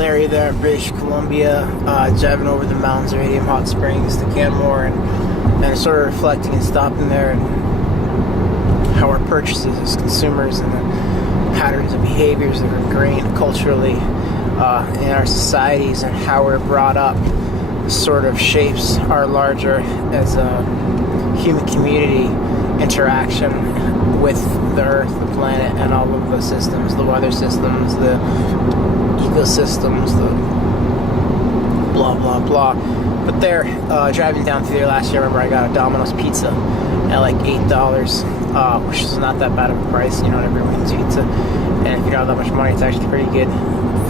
area there in British Columbia, driving over the mountains of Radium Hot Springs to Canmore, and sort of reflecting and stopping there, and how our purchases as consumers and the patterns of behaviors that are ingrained culturally in our societies, and how we're brought up sort of shapes our larger as a human community interaction with the earth, the planet, and all of the systems, the weather systems, the ecosystems, the blah blah blah. But there, driving down through there last year, I remember I got a Domino's pizza at like $8, which is not that bad of a price, you know, and everyone eats pizza, and if you don't have that much money, it's actually pretty good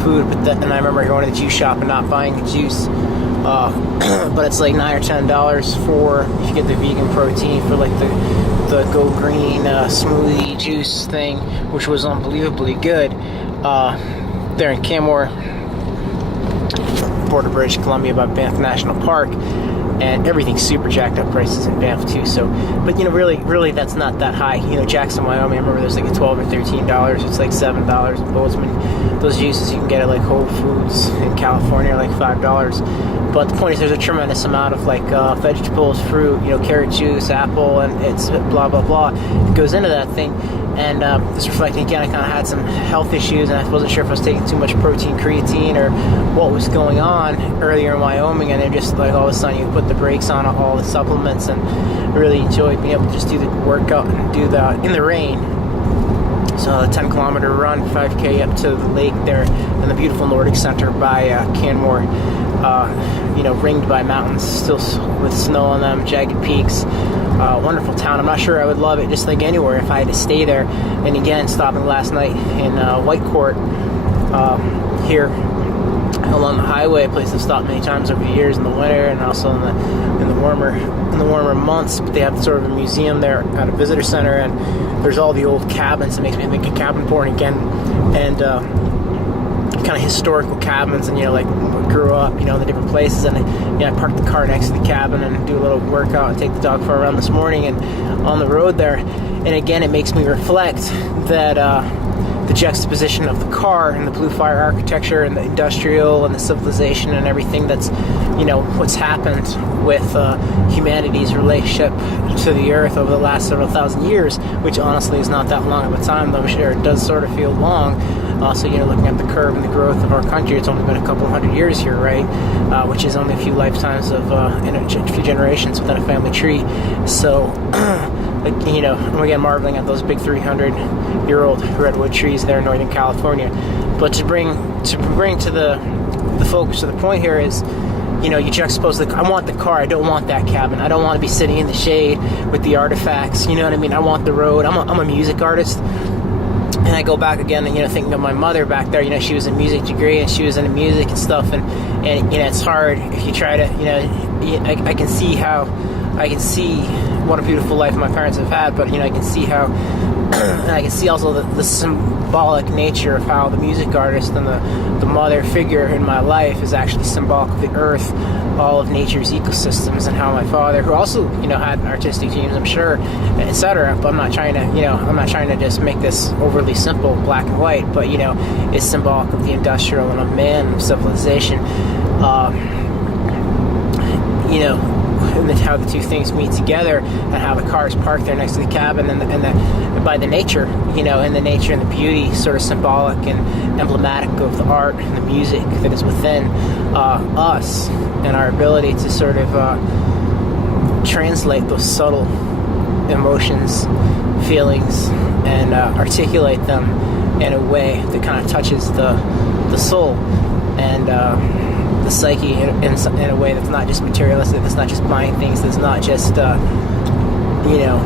food. And I remember going to the juice shop and not buying the juice, but it's like $9 or $10 for, if you get the vegan protein, for like the Go Green smoothie juice thing, which was unbelievably good. There in Canmore, border of British Columbia, by Banff National Park, and everything's super jacked up prices in Banff too. So, but you know, really, that's not that high. You know, Jackson, Wyoming, I remember there's like a $12 or $13. It's like $7 in Bozeman. Those juices you can get at like Whole Foods in California, like $5. But the point is, there's a tremendous amount of like vegetables, fruit, you know, carrot juice, apple, and it's blah blah blah. It goes into that thing. And just reflecting again, I kind of had some health issues, and I wasn't sure if I was taking too much protein, creatine, or what was going on earlier in Wyoming. And then just like all of a sudden, you put the brakes on all the supplements, and really enjoyed being able to just do the workout and do that in the rain. So a 10-kilometer run, 5K up to the lake there in the beautiful Nordic Center by Canmore. You know, ringed by mountains, still with snow on them, jagged peaks. Wonderful town. I'm not sure I would love it just like anywhere if I had to stay there. And again, stopping last night in Whitecourt here along the highway, a place I've stopped many times over the years in the winter, and also in the warmer months. But they have sort of a museum there at a visitor center, and there's all the old cabins. It makes me think of Cabin Born Again, and kind of historical cabins, and you know, like grew up, you know, in the different places. And I parked the car next to the cabin and do a little workout and take the dog for a run this morning, and on the road there. And again, it makes me reflect that the juxtaposition of the car and the blue fire architecture and the industrial and the civilization and everything that's, you know, what's happened with humanity's relationship to the earth over the last several thousand years, which honestly is not that long of a time, though I'm sure it does sort of feel long. Also, you know, looking at the curve and the growth of our country, it's only been a couple hundred years here, right? Which is only a few lifetimes of, in a few generations within a family tree. So, like, you know, I'm again marveling at those big 300-year-old redwood trees there in Northern California. But to bring to the focus of the point here is, you know, you juxtapose I want the car, I don't want that cabin. I don't want to be sitting in the shade with the artifacts, you know what I mean? I want the road. I'm a music artist. And I go back again, and, you know, thinking of my mother back there, you know, she was a music degree, and she was into music and stuff, and you know, it's hard if you try to, you know, I can see what a beautiful life my parents have had, but, you know, I can see how, and I can see also the symbolic nature of how the music artist and the mother figure in my life is actually symbolic of the earth, all of nature's ecosystems, and how my father, who also, you know, had artistic genes, I'm sure, etc. But I'm not trying to just make this overly simple, black and white, but, you know, it's symbolic of the industrial and of man and civilization. You know, and how the two things meet together, and how the car is parked there next to the cabin, and by the nature, you know, and the nature and the beauty, sort of symbolic and emblematic of the art and the music that is within us, and our ability to sort of translate those subtle emotions, feelings, and articulate them in a way that kind of touches the soul and the psyche in a way that's not just materialistic, that's not just buying things, that's not just you know,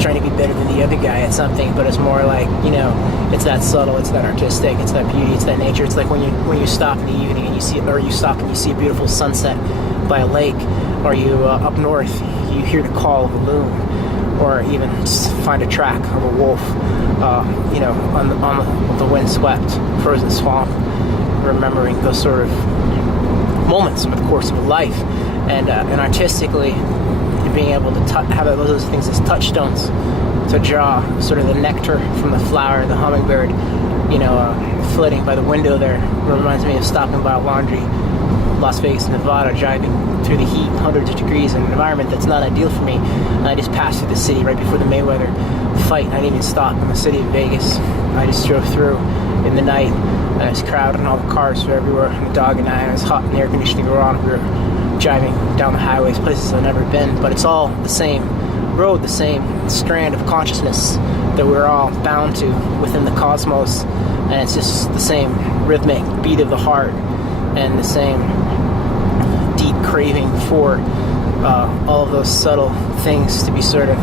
trying to be better than the other guy at something, but it's more like, you know, it's that subtle, it's that artistic, it's that beauty, it's that nature. It's like when you stop in the evening and you see a beautiful sunset by a lake, or you up north, you hear the call of a loon, or even just find a track of a wolf, you know, on the windswept frozen swamp, remembering those sort of moments of the course of life, and artistically being able to have those things as touchstones to draw sort of the nectar from the flower, the hummingbird, floating by the window there. It reminds me of stopping by a laundry, Las Vegas, Nevada, driving through the heat, hundreds of degrees, in an environment that's not ideal for me. And I just passed through the city right before the Mayweather fight. I didn't even stop in the city of Vegas. I just drove through in the night, and I was crowded, and all the cars were everywhere. And the dog and I was hot, and the air conditioning were on. We were driving down the highways, places I've never been, but it's all the same road, the same strand of consciousness that we're all bound to within the cosmos, and it's just the same rhythmic beat of the heart and the same deep craving for all of those subtle things to be sort of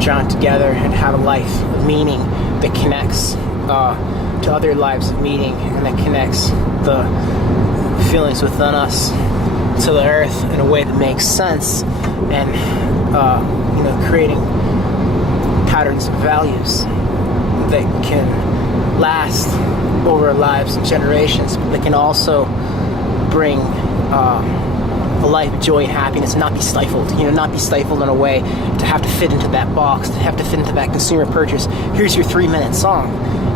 drawn together and have a life of meaning that connects to other lives of meaning, and that connects the feelings within us to the earth in a way that makes sense, and creating patterns of values that can last over lives and generations, but that can also bring a life of joy and happiness, and not be stifled, not be stifled in a way to have to fit into that box, to have to fit into that consumer purchase. Here's your 3-minute song.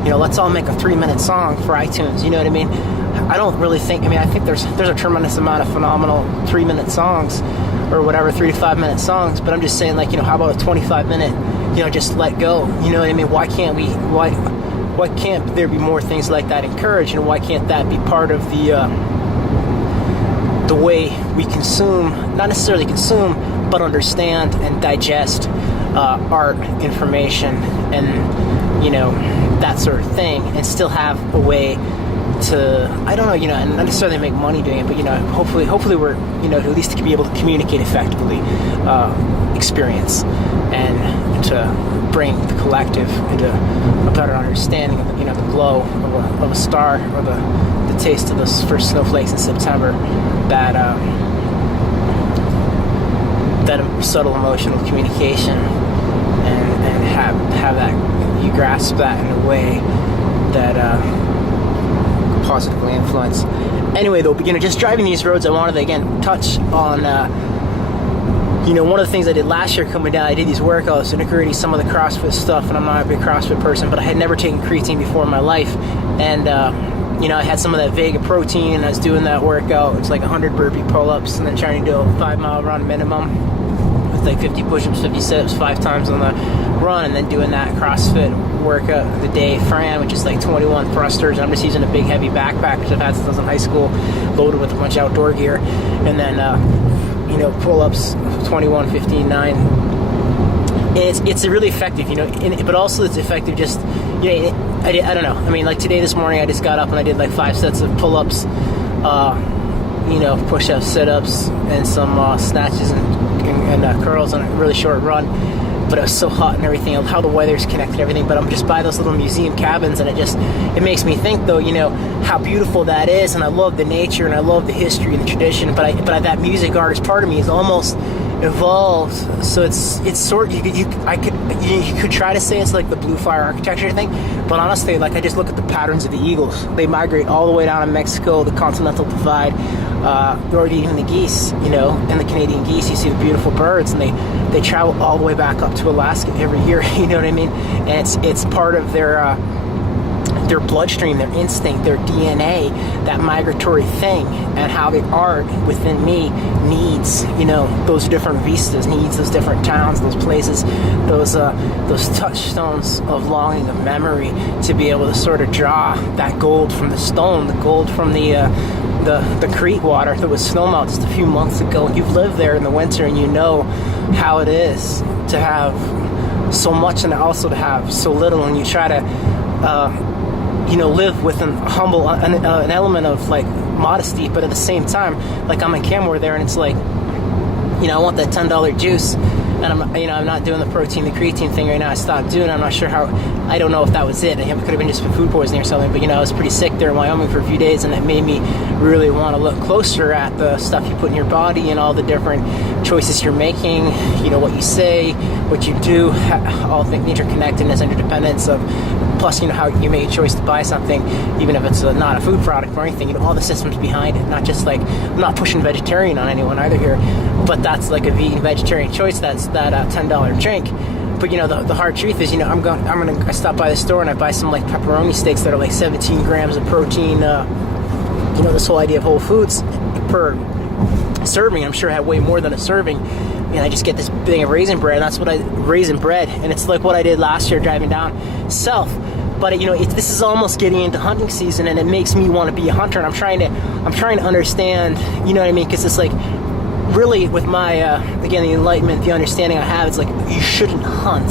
Let's all make a 3-minute song for iTunes. You know what I mean? I don't really think, I think there's a tremendous amount of phenomenal 3-minute songs, or whatever, 3 to 5 minute songs, but I'm just saying, how about a 25-minute, just let go? You know what I mean? Why can't there be more things like that encouraged, and why can't that be part of the way we consume, not necessarily consume, but understand and digest art, information, and that sort of thing, and still have a way to, I don't know, and not necessarily make money doing it, but hopefully we're, at least to be able to communicate effectively, experience, and to bring the collective into a better understanding of, the glow of a star, or the taste of those first snowflakes in September, that subtle emotional communication, and have that, you grasp that in a way that positively influence. Anyway, though, just driving these roads, I wanted to again touch on one of the things I did last year coming down. I did these workouts, integrating some of the CrossFit stuff, and I'm not a big CrossFit person, but I had never taken creatine before in my life, and I had some of that Vega protein, and I was doing that workout. It's like 100 burpee pull-ups, and then trying to do a 5-mile run minimum with like 50 push-ups, 50 sit-ups, 5 times on the run, and then doing that CrossFit workout the day Fran, which is like 21 thrusters. I'm just using a big heavy backpack, which I've had since I was in high school, loaded with a bunch of outdoor gear, and then pull-ups 21, 15, 9. And it's really effective, but also it's effective just, I don't know. Today, this morning, I just got up and I did like 5 sets of pull-ups, push-ups, sit-ups, and some snatches and curls on a really short run. But it was so hot and everything, how the weather's connected, everything. But I'm just by those little museum cabins, and it makes me think, though, how beautiful that is. And I love the nature, and I love the history and the tradition. But that music artist part of me is almost evolved. So it's sort, you could try to say it's like the blue fire architecture thing, but honestly, I just look at the patterns of the eagles. They migrate all the way down to Mexico, the continental divide, or even the geese, and the Canadian geese. You see the beautiful birds, and they travel all the way back up to Alaska every year. You know what I mean? And it's part of their bloodstream, their instinct, their DNA, that migratory thing, and how the art within me needs, those different vistas, needs those different towns, those places, those touchstones of longing, of memory, to be able to sort of draw that gold from the stone, the gold from the creek water that was snowmelt just a few months ago. You've lived there in the winter, and you know how it is to have so much and also to have so little, and you try to live with an humble, an element of modesty, but at the same time, I'm in Canmore there, and it's I want that $10 juice, and I'm not doing the protein, the creatine thing right now. I stopped doing it. I'm not sure how. I don't know if that was it. It could have been just food poisoning or something, but I was pretty sick there in Wyoming for a few days, and it made me really want to look closer at the stuff you put in your body and all the different choices you're making, what you say, what you do, all the interconnectedness, interdependence of, plus, how you made a choice to buy something, even if it's not a food product or anything, all the systems behind it, not just I'm not pushing vegetarian on anyone either here, but that's a vegan vegetarian choice, that's that $10 drink, But the hard truth is, I stop by the store and I buy some like pepperoni steaks that are like 17 grams of protein. This whole idea of whole foods per serving. I'm sure I have way more than a serving. And I just get this thing of raisin bread. Raisin bread, and it's like what I did last year driving down south. But this is almost getting into hunting season, and it makes me want to be a hunter. And I'm trying to understand, you know what I mean? Because it's like, really, with my again, the enlightenment, the understanding I have, it's like you shouldn't hunt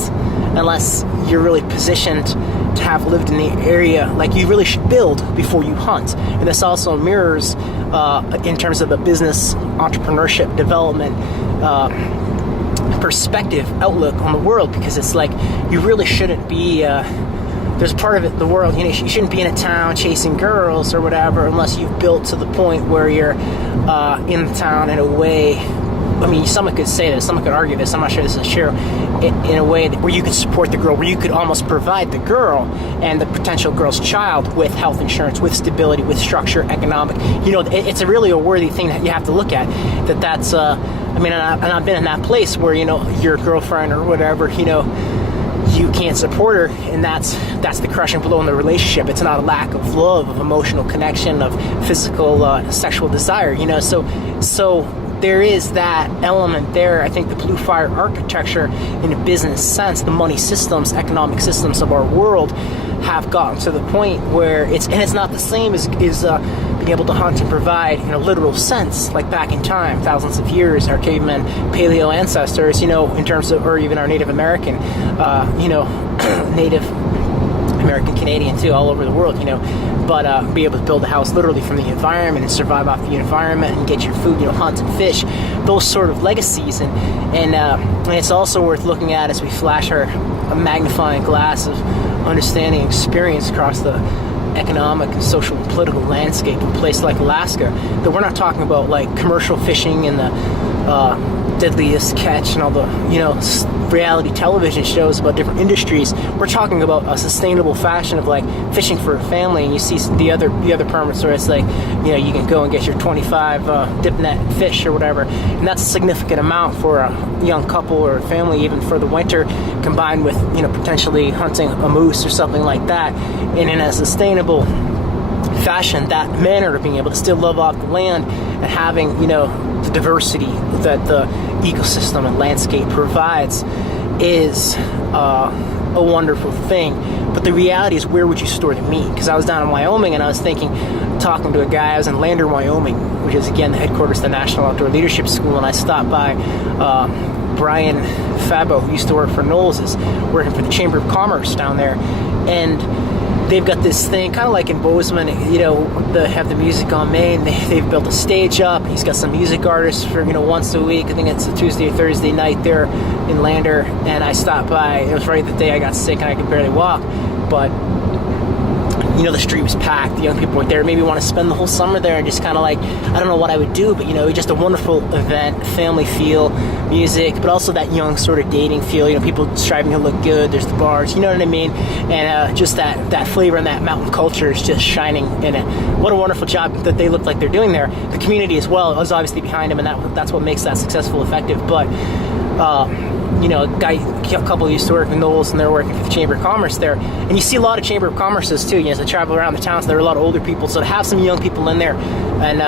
unless you're really positioned to have lived in the area. Like, you really should build before you hunt. And this also mirrors in terms of a business, entrepreneurship, development perspective, outlook on the world, because it's like you really shouldn't be there's part of it, the world, you shouldn't be in a town chasing girls or whatever unless you've built to the point where you're in the town in a way. I mean, someone could say this, someone could argue this, I'm not sure this is true, in a way where you could support the girl, where you could almost provide the girl and the potential girl's child with health insurance, with stability, with structure, economic. It's really a worthy thing that you have to look at. That's and I've been in that place where, your girlfriend or whatever, you can't support her, and that's the crushing blow in the relationship. It's not a lack of love, of emotional connection, of physical, sexual desire, so there is that element there. I think the blue fire architecture in a business sense, the money systems, economic systems of our world have gotten to the point where it's not the same as being able to hunt and provide in a literal sense, like back in time, thousands of years, our cavemen, paleo ancestors, in terms of, or even our Native American, Native American, Canadian too, all over the world, but be able to build a house literally from the environment and survive off the environment and get your food, hunt and fish, those sort of legacies, and it's also worth looking at as we flash a magnifying glass of understanding and experience across the economic and social and political landscape of a place like Alaska, that we're not talking about like commercial fishing and the deadliest catch and all the reality television shows about different industries. We're talking about a sustainable fashion of like fishing for a family, and you see the other permits where it's like you can go and get your 25 dip net fish or whatever, and that's a significant amount for a young couple or a family, even for the winter, combined with potentially hunting a moose or something like that, and in a sustainable fashion, that manner of being able to still live off the land and having the diversity that the ecosystem and landscape provides is a wonderful thing. But the reality is, where would you store the meat? Because I was down in Wyoming and I was talking to a guy. I was in Lander, Wyoming, which is again the headquarters of the National Outdoor Leadership School, and I stopped by Brian Fabo, who used to work for Knowles, is working for the Chamber of Commerce down there, and they've got this thing, kind of like in Bozeman, they have the music on Main. They've built a stage up. He's got some music artists for, once a week. I think it's a Tuesday or Thursday night there in Lander. And I stopped by. It was right the day I got sick and I could barely walk. But, the street was packed. The young people were there. Maybe want to spend the whole summer there and just kind of like, I don't know what I would do, but, just a wonderful event, family feel, music, but also that young sort of dating feel, people striving to look good. There's the bars, you know what I mean? And just that flavor and that mountain culture is just shining in it. What a wonderful job that they look like they're doing there. The community as well is obviously behind them, and that's what makes that successful, effective. But, a couple used to work with Knowles, and they're working for the Chamber of Commerce there. And you see a lot of Chamber of Commerces too, as they travel around the towns. There are a lot of older people, so to have some young people in there, and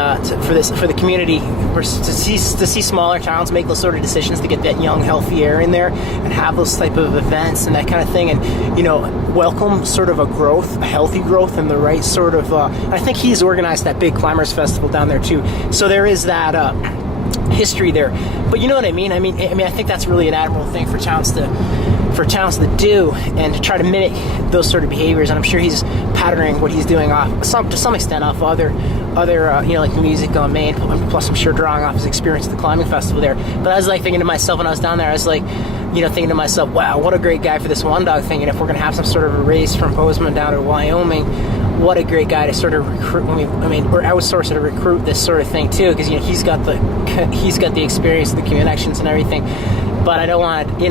for the community, to see smaller towns make those sort of decisions to get that young, healthy air in there, and have those type of events and that kind of thing, and welcome sort of a healthy growth, and the right sort of. I think he's organized that big climbers festival down there too. So there is that. History there, but you know what I mean. I mean, I think that's really an admirable thing for towns to do, and to try to mimic those sort of behaviors. And I'm sure he's patterning what he's doing to some extent off other like music on Main. Plus, I'm sure drawing off his experience at the climbing festival there. But I was like thinking to myself when I was down there, I was like, thinking to myself, wow, what a great guy for this one dog thing. And if we're gonna have some sort of a race from Bozeman down to Wyoming, what a great guy to sort of recruit. Or outsource to recruit this sort of thing too, because he's got the experience, the connections, and everything. But I don't want to.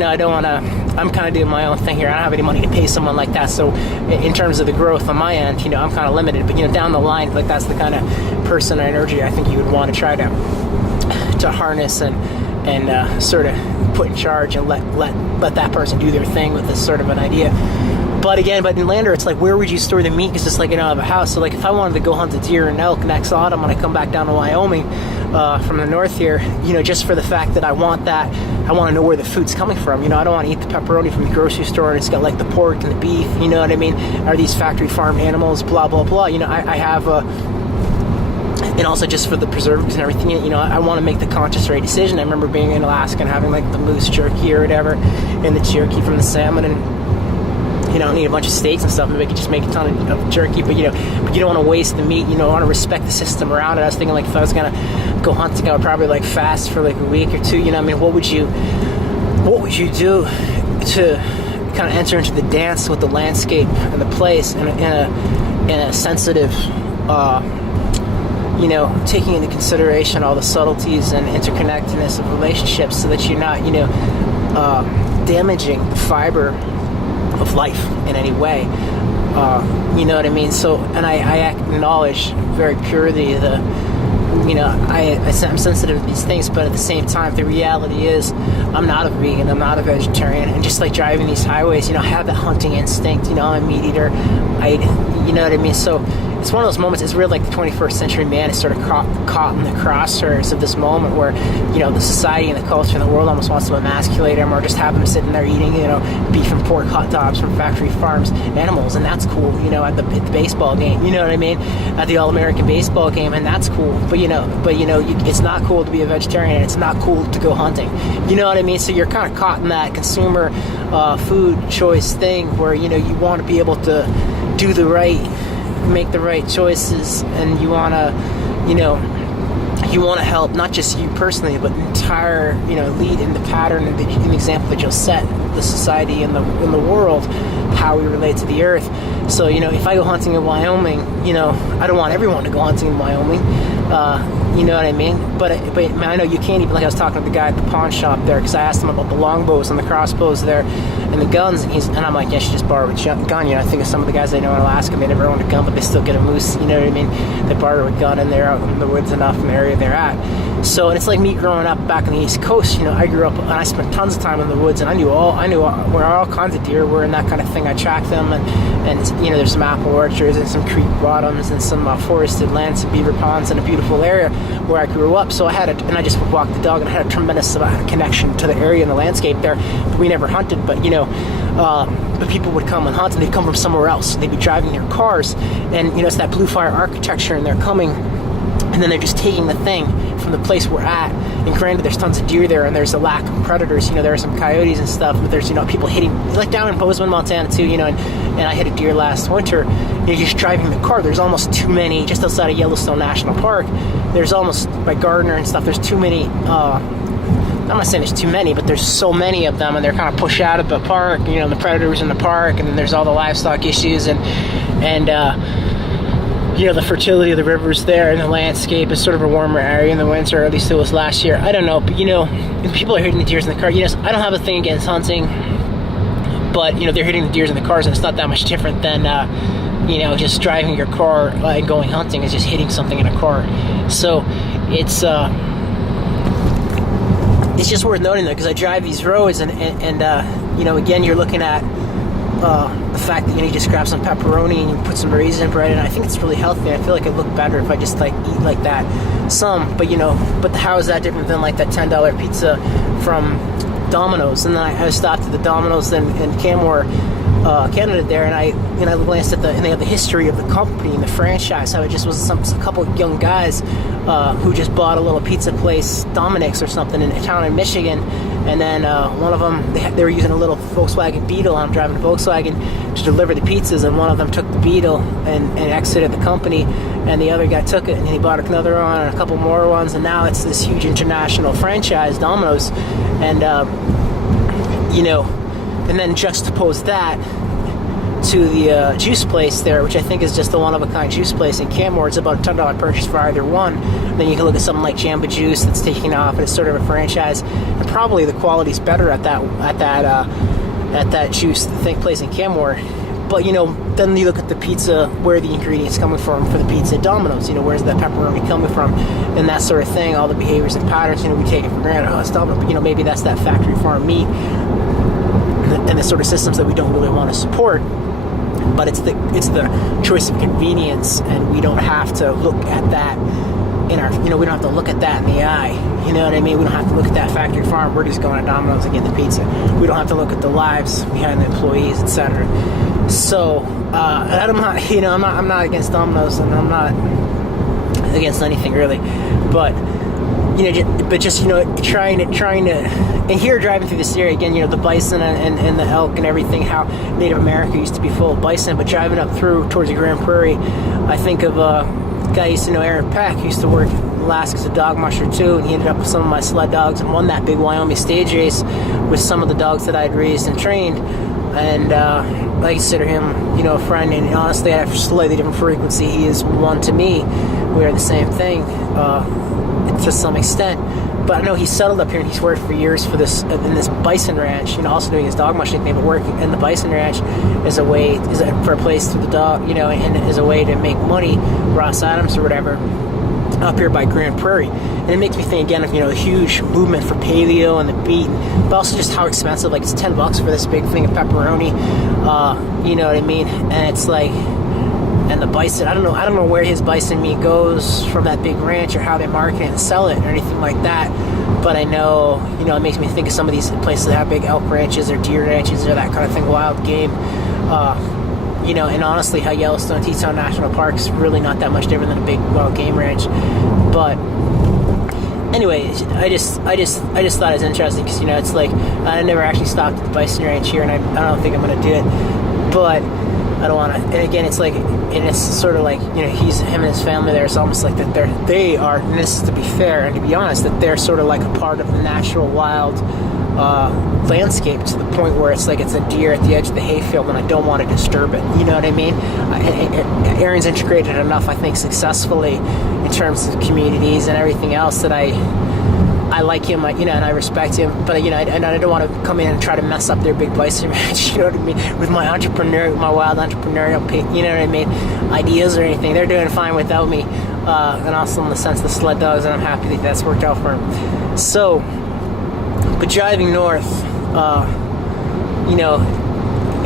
I'm kind of doing my own thing here. I don't have any money to pay someone like that. So, in terms of the growth on my end, I'm kind of limited. But down the line, like that's the kind of person or energy I think you would want to try to harness and sort of put in charge and let that person do their thing with this sort of an idea. But in Lander, it's like, where would you store the meat? Because it's like you don't have a house. So like if I wanted to go hunt a deer and elk next autumn when I come back down to Wyoming from the north here, just for the fact that I want to know where the food's coming from. I don't want to eat the pepperoni from the grocery store and it's got like the pork and the beef. You know what I mean? Are these factory farmed animals? Blah blah blah. I have and also just for the preservatives and everything, I want to make the conscious right decision. I remember being in Alaska and having like the moose jerky or whatever, and the jerky from the salmon, and you don't need a bunch of steaks and stuff. Maybe I could just make a ton of jerky, but you don't want to waste the meat. You want to respect the system around it. I was thinking like if I was gonna go hunting, I would probably like fast for like a week or two. What would you do to kind of enter into the dance with the landscape and the place in a sensitive, taking into consideration all the subtleties and interconnectedness of relationships, so that you're not, damaging the fiber of life in any way. You know what I mean? So, and I acknowledge very purely I'm sensitive to these things, but at the same time, the reality is I'm not a vegan, I'm not a vegetarian, and just like driving these highways, I have that hunting instinct, I'm a meat eater, you know what I mean? So it's one of those moments. It's real, like the 21st century man is sort of caught in the crosshairs of this moment where, the society and the culture and the world almost wants to emasculate him, or just have him sitting there eating, beef and pork hot dogs from factory farms animals, and that's cool, at the baseball game, you know what I mean? At the All-American baseball game, and that's cool. But it's not cool to be a vegetarian, and it's not cool to go hunting. You know what I mean? So you're kind of caught in that consumer food choice thing where, you want to be able to make the right choices, and you want to help not just you personally, but the entire, lead in the pattern and the example that you'll set the society and the world, how we relate to the earth. So, if I go hunting in Wyoming, I don't want everyone to go hunting in Wyoming. You know what I mean? But I know you can't even, like I was talking to the guy at the pawn shop there, because I asked him about the longbows and the crossbows there and the guns, and I'm like, yeah, you should just borrow a gun. I think of some of the guys I know in Alaska, they never owned a gun, but they still get a moose, you know what I mean? They borrow a gun and they're out in the woods enough in the area they're at. So, and it's like me growing up back on the East Coast, I grew up and I spent tons of time in the woods, and I knew where all kinds of deer were and that kind of thing. I tracked them, and there's some apple orchards and some creek bottoms and some forested lands, some beaver ponds, and a beautiful area where I grew up. So I just would walk the dog, and I had a tremendous amount of connection to the area and the landscape there. But we never hunted, but but people would come and hunt, and they'd come from somewhere else. They'd be driving their cars, and it's that blue fire architecture, and they're coming, and then they're just taking the thing from the place we're at. And granted, there's tons of deer there, and there's a lack of predators. There are some coyotes and stuff, but there's people hitting, like down in Bozeman, Montana too. And I hit a deer last winter. You're just driving the car. There's almost too many, just outside of Yellowstone National Park. There's almost, by Gardner and stuff, there's too many. I'm not saying there's too many, but there's so many of them, and they're kind of pushed out of the park. The predators in the park, and then there's all the livestock issues, and the fertility of the rivers there, and the landscape is sort of a warmer area in the winter, or at least it was last year. I don't know, but people are hitting the deers in the car. I don't have a thing against hunting, but they're hitting the deers in the cars, and it's not that much different than just driving your car and going hunting is just hitting something in a car. So it's just worth noting that, because I drive these roads, and again, you're looking at the fact that you just grab some pepperoni and you put some raisin bread, and I think it's really healthy. I feel like I look better if I just eat like that but how is that different than like that $10 pizza from Domino's? And then I stopped at the Domino's in Canmore, Canada there, and I glanced at and they have the history of the company and the franchise, how it just was a couple of young guys who just bought a little pizza place, Dominic's or something, in a town in Michigan. And then one of them, they were using a little Volkswagen Beetle. I'm driving a Volkswagen to deliver the pizzas, and one of them took the Beetle and exited the company, and the other guy took it, and he bought another one and a couple more ones, and now it's this huge international franchise, Domino's. And and then juxtapose that to the juice place there, which I think is just a one-of-a-kind juice place in Canmore. It's about a $10 purchase for either one. And then you can look at something like Jamba Juice that's taking off, and it's sort of a franchise, and probably the quality's better at that juice place in Canmore. But, then you look at the pizza, where are the ingredients coming from for the pizza at Domino's? Where's that pepperoni coming from? And that sort of thing, all the behaviors and patterns, we take it for granted. Oh, it's Domino's. But, maybe that's that factory farm meat and the sort of systems that we don't really want to support. But it's the choice of convenience, and we don't have to look at that in our, we don't have to look at that in the eye. You know what I mean? We don't have to look at that factory farm. We're just going to Domino's and getting the pizza. We don't have to look at the lives behind the employees, etc. So, and I'm not, I'm not against Domino's, and I'm not against anything really, but trying to, and here driving through this area again, the bison and the elk and everything, how Native America used to be full of bison, but driving up through towards the Grand Prairie, I think of a guy I used to know, Aaron Peck, who used to work in Alaska as a dog musher too, and he ended up with some of my sled dogs and won that big Wyoming stage race with some of the dogs that I'd raised and trained. And I consider him, a friend, and honestly, I have a slightly different frequency. He is one to me. We are the same thing to some extent. But I know he's settled up here, and he's worked for years for this in this bison ranch. Also doing his dog mushing thing, but working in the bison ranch for a place to the dog, and as a way to make money. Ross Adams or whatever, up here by Grand Prairie. And it makes me think again of, the huge movement for paleo and the beet, but also just how expensive, like it's $10 for this big thing of pepperoni, you know what I mean? And it's like, and the bison, I don't know where his bison meat goes from that big ranch, or how they market it and sell it or anything like that, but I know, it makes me think of some of these places that have big elk ranches or deer ranches or that kind of thing, wild game, and honestly, how Yellowstone, Teton National Park's really not that much different than a big wild game ranch. But anyway, I just thought it was interesting because it's like I never actually stopped at the bison ranch here, and I don't think I'm gonna do it. But I don't want to. And again, it's like, and it's sort of like he's him and his family there. It's almost like that they are. And this is to be fair and to be honest, that they're sort of like a part of the natural wild landscape, to the point where it's like it's a deer at the edge of the hayfield and I don't want to disturb it. You know what I mean? Aaron's integrated enough, I think, successfully in terms of communities and everything else that I like him, and I respect him, but and I don't want to come in and try to mess up their big bison ranch, you know what I mean, with my wild entrepreneurial, you know what I mean, ideas or anything. They're doing fine without me, and also in the sense of the sled dogs, and I'm happy that that's worked out for him. So, but driving north,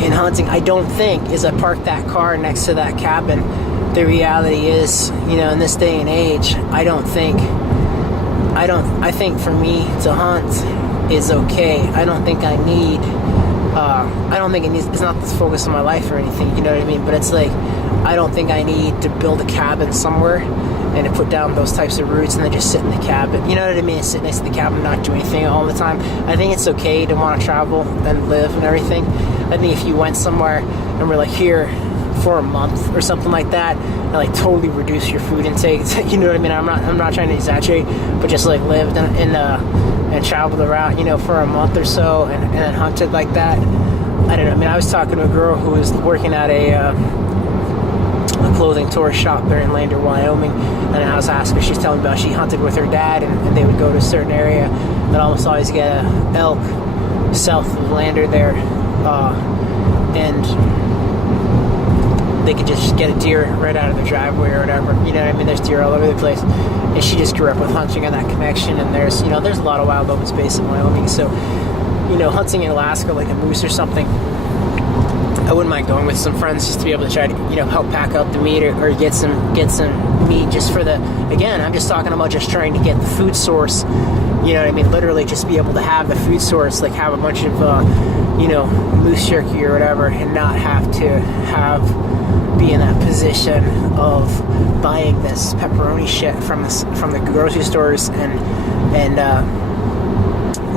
in hunting, I don't think, as I park that car next to that cabin, the reality is, in this day and age, I think for me to hunt is okay. I don't think I need, it's not the focus of my life or anything, you know what I mean? But it's like, I don't think I need to build a cabin somewhere and to put down those types of roots and then just sit in the cabin. You know what I mean? Sit next to the cabin, not do anything all the time. I think it's okay to want to travel and live and everything. I think if you went somewhere and were like here for a month or something like that, and like totally reduce your food intake, you know what I mean? I'm not trying to exaggerate, but just like lived and traveled around, for a month or so and then hunted like that. I don't know. I mean, I was talking to a girl who was working at a clothing tourist shop there in Lander, Wyoming, and I was asking her, she's telling me about, she hunted with her dad, and they would go to a certain area that almost always get an elk south of Lander there, and they could just get a deer right out of the driveway or whatever, you know what I mean? There's deer all over the place, and she just grew up with hunting and that connection, and there's a lot of wild open space in Wyoming, so hunting in Alaska like a moose or something, I wouldn't mind going with some friends just to be able to try to, help pack out the meat or get some meat just for the, again, I'm just talking about just trying to get the food source, you know what I mean, literally just be able to have the food source, like have a bunch of, moose jerky or whatever, and not have to be in that position of buying this pepperoni shit from the grocery stores and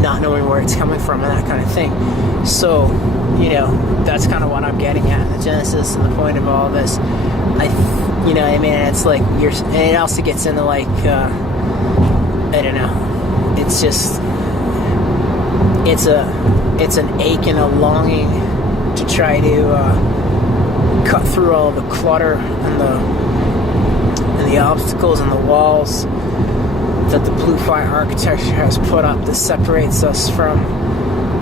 not knowing where it's coming from and that kind of thing. So, that's kind of what I'm getting at, the genesis and the point of all this. You know what I mean? And it's like, and it also gets into like, I don't know. It's just, it's an ache and a longing to try to cut through all the clutter and the obstacles and the walls that the blue fire architecture has put up that separates us from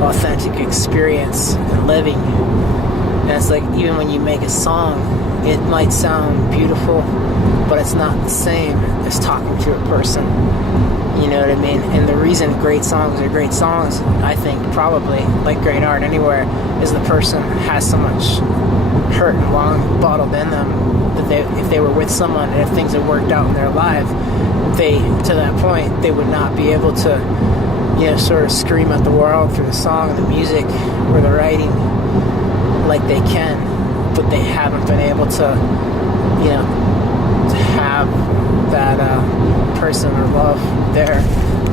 authentic experience and living And it's like, even when you make a song, it might sound beautiful, but it's not the same as talking to a person. You know what I mean? And the reason great songs are great songs, I think, probably, like great art anywhere, is the person has so much hurt and longing bottled in them that if they were with someone and if things had worked out in their life, to that point, they would not be able to, sort of scream at the world through the song, the music, or the writing like they can, but they haven't been able to, to have that person or love there,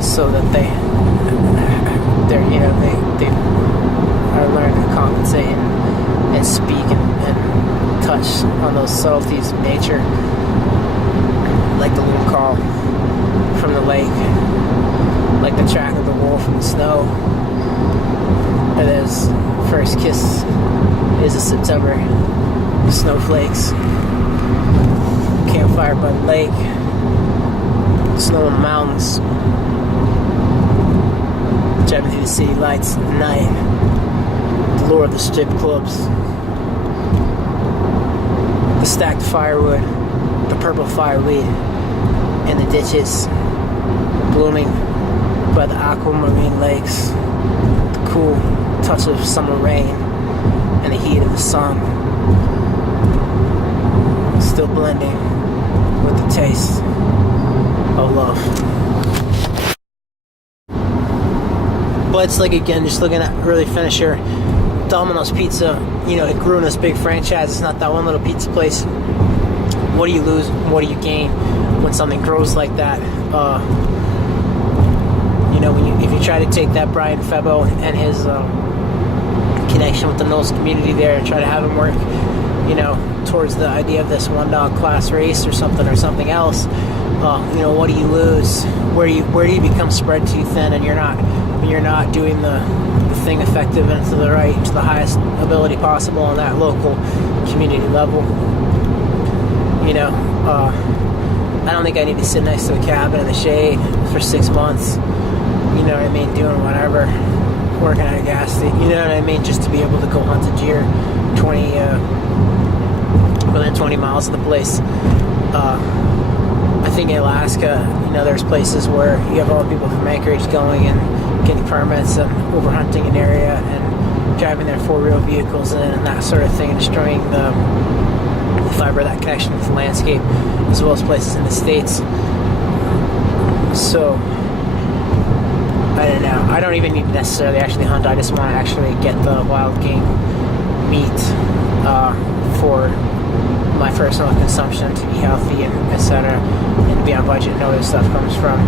so that they are learning to compensate and speak and touch on those subtleties of nature, like the little call from the lake, like the track of the wolf in the snow, or his first kiss is a September, the snowflakes, campfire by the lake, snow in the mountains, driving through the city lights at night, the lure of the strip clubs, the stacked firewood, the purple fireweed, and the ditches blooming by the aquamarine lakes, the cool touch of summer rain and the heat of the sun, still blending with the taste of love. But it's like, again, just looking at really finisher Domino's Pizza, it grew in this big franchise. It's not that one little pizza place. What do you lose? What do you gain when something grows like that? If you try to take that Brian Febo and his connection with the Knowles community there and try to have him work, towards the idea of this one dog class race or something else, what do you lose? Where do you become spread too thin, and you're not doing the thing effective and to the highest ability possible on that local community level? I don't think I need to sit next to a cabin in the shade for 6 months, doing whatever, working at a gas station, just to be able to go hunt a deer within 20 miles of the place. I think in Alaska, there's places where you have all the people from Anchorage going and getting permits and overhunting an area and driving their four-wheel vehicles in and that sort of thing, and destroying the fiber of that connection with the landscape, as well as places in the States. So, I don't know. I don't even need to necessarily actually hunt. I just want to actually get the wild game meat for my personal consumption, to be healthy and etc., and to be on budget and know where stuff comes from.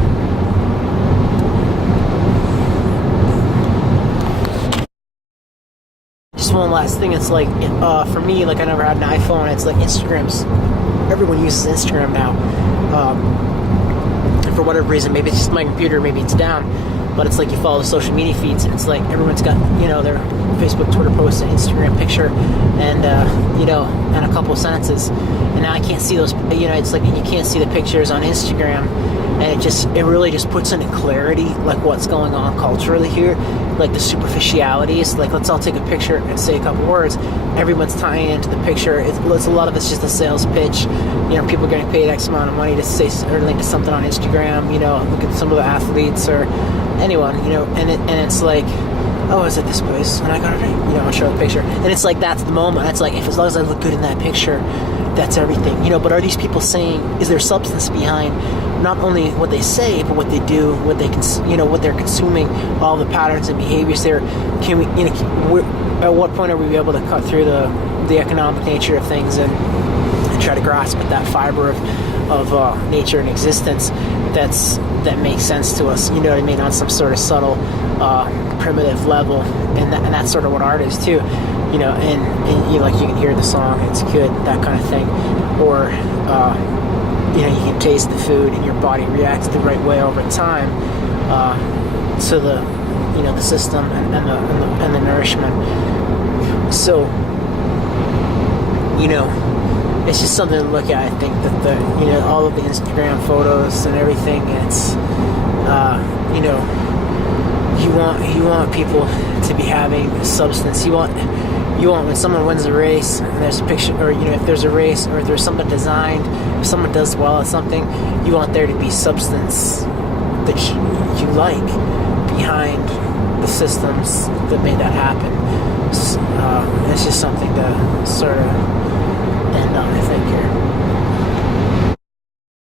Just one last thing. It's like, for me, like, I never had an iPhone. It's like everyone uses Instagram now. And for whatever reason, maybe it's just my computer, maybe it's down, but it's like you follow the social media feeds, and it's like everyone's got, their Facebook, Twitter post, and Instagram picture, and, and a couple of sentences. And now I can't see those, it's like you can't see the pictures on Instagram, and it really just puts into clarity, like, what's going on culturally here, like the superficialities. Like, let's all take a picture and say a couple words. Everyone's tying into the picture. It's a lot of it's just a sales pitch. People are getting paid X amount of money to say or link to something on Instagram. Look at some of the athletes or anyone. And it's like, oh, is it this place? And I gotta, I'll show the picture. And it's like, that's the moment. It's like, as long as I look good in that picture, that's everything. But are these people saying, is there substance behind not only what they say, but what they do, what they what they're consuming, all the patterns and behaviors there? Can we, at what point are we able to cut through the economic nature of things and try to grasp at that fiber of nature and existence that makes sense to us, on some sort of subtle, primitive level, and that's sort of what art is too, and you can hear the song, it's good, that kind of thing, or you can taste the food and your body reacts the right way over time to the system and the nourishment. So it's just something to look at. I think that all of the Instagram photos and everything, it's you want people to be having substance. You want You want, when someone wins a race and there's a picture, or if there's a race or if there's something designed, if someone does well at something, you want there to be substance that you like behind the systems that made that happen. It's just something to sort of end on, I think, here.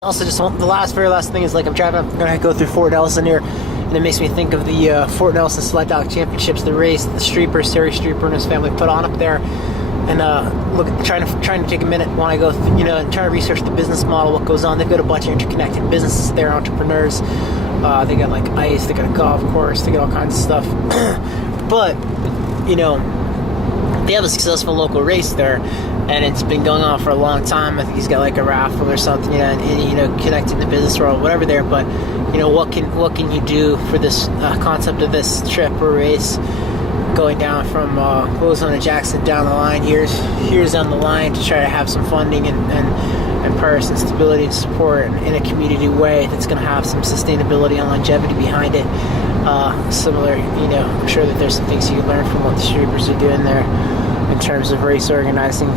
Also, just the very last thing is, like, I'm gonna go through Fort Nelson here, and it makes me think of the Fort Nelson Sled Dog Championships, the race that the Streeper, Terry Streeper and his family put on up there. And trying to take a minute when I go, and try to research the business model, what goes on. They've got a bunch of interconnected businesses there, entrepreneurs. They got like ice, they got a golf course, they got all kinds of stuff. But they have a successful local race there, and it's been going on for a long time. I think he's got like a raffle or something, and connecting the business world, whatever there. But what can you do for this concept of this trip or race? Going down from Bozeman to Jackson down the line, here's down the line, to try to have some funding and purse and stability and support in a community way that's going to have some sustainability and longevity behind it. Similar, I'm sure that there's some things you can learn from what the Streepers are doing there in terms of race organizing